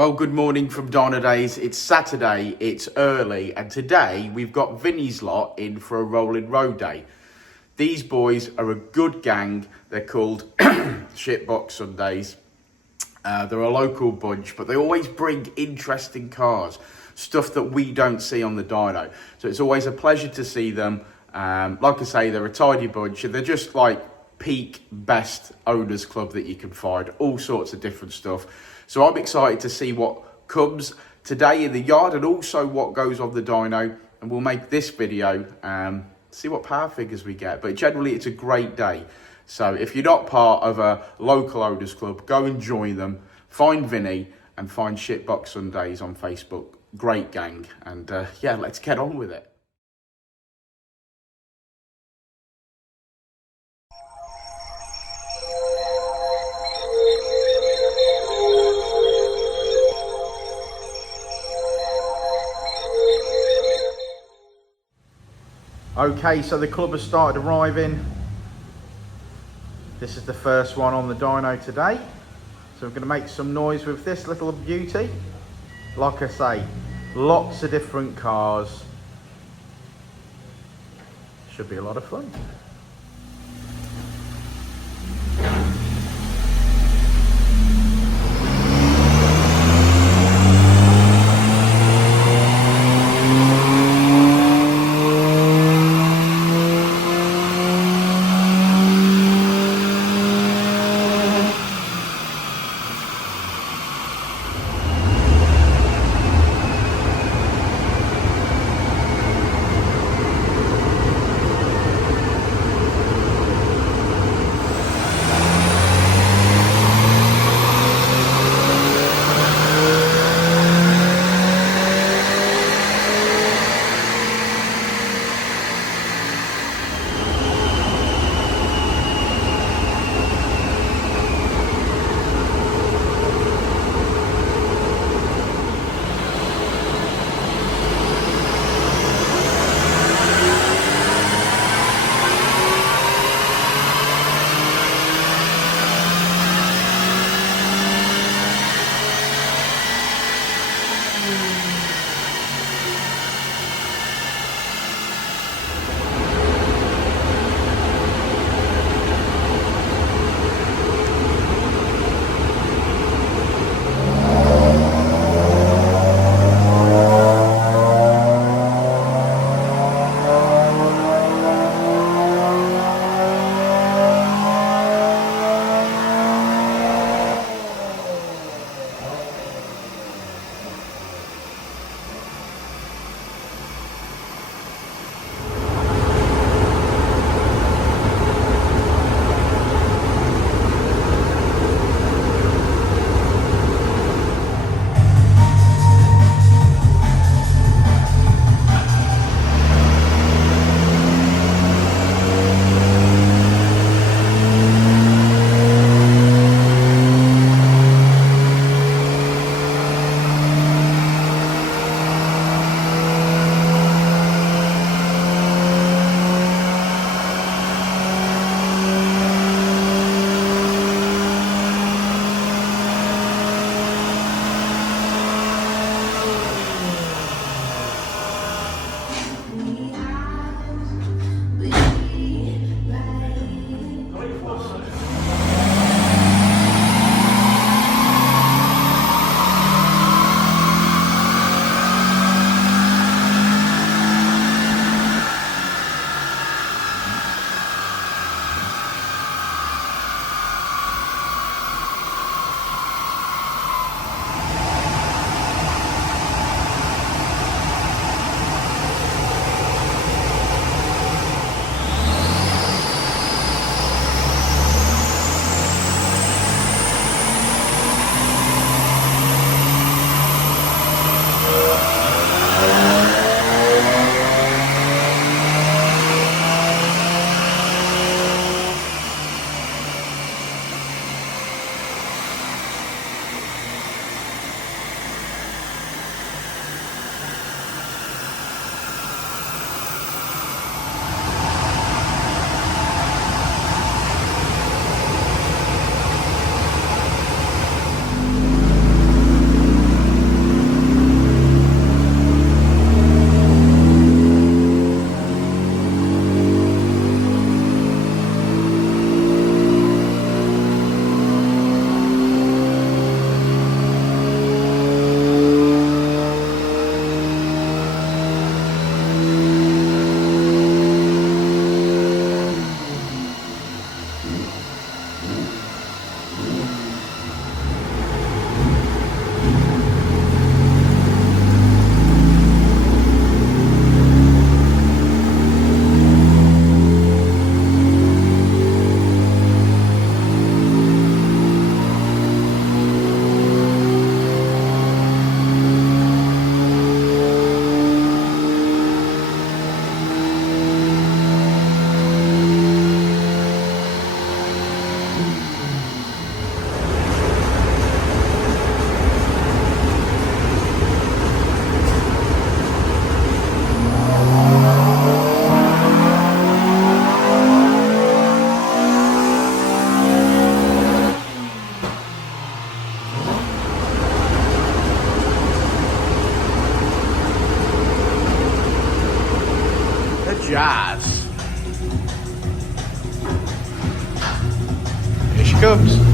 Well, good morning from Dynodaze. It's Saturday, it's early, and today we've got Vinny's lot in for a rolling road day. These boys are a good gang. They're called Shitbox Sundays. They're a local bunch, but they always bring interesting cars, stuff that we don't see on the dyno. So it's always a pleasure to see them. Like I say, they're a tidy bunch, and they're just like peak best owners club that you can find, all sorts of different stuff. So I'm excited to see what comes today in the yard and also what goes on the dyno, and we'll make this video, see what power figures we get. But generally it's a great day. So if you're not part of a local owners club, go and join them. Find Vinny and find Shitbox Sundays on Facebook. Great gang. And yeah, let's get on with it. Okay, so the club has started arriving. This is the first one on the dyno today. So we're going to make some noise with this little beauty. Like I say, lots of different cars. Should be a lot of fun. comes.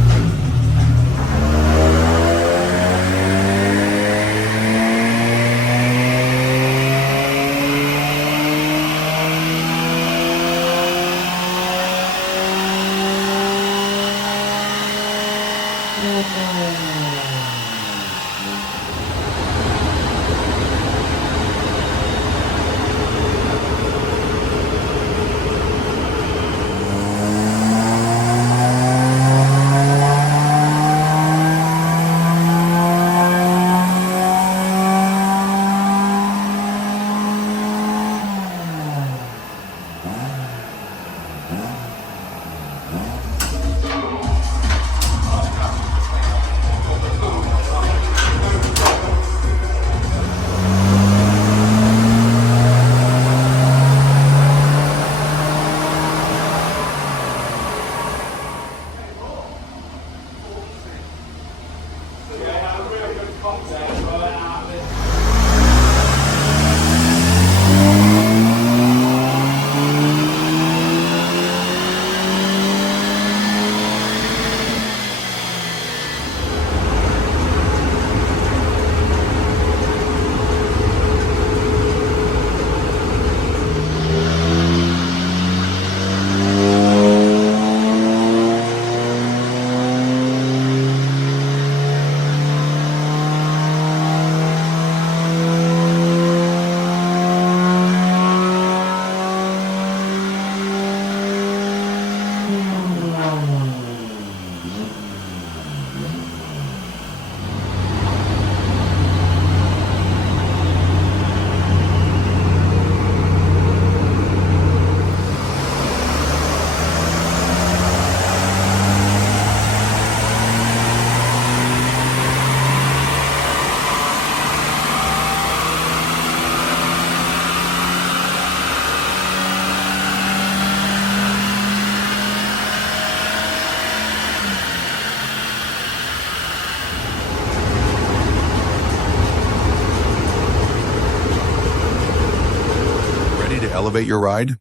Elevate your ride?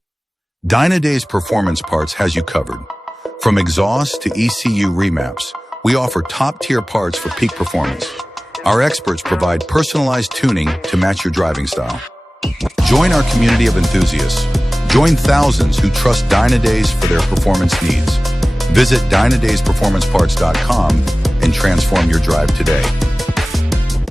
Dynodaze Performance Parts has you covered. From exhaust to ECU remaps, we offer top-tier parts for peak performance. Our experts provide personalized tuning to match your driving style. Join our community of enthusiasts. Join thousands who trust Dynodaze for their performance needs. Visit DynodazePerformanceParts.com and transform your drive today.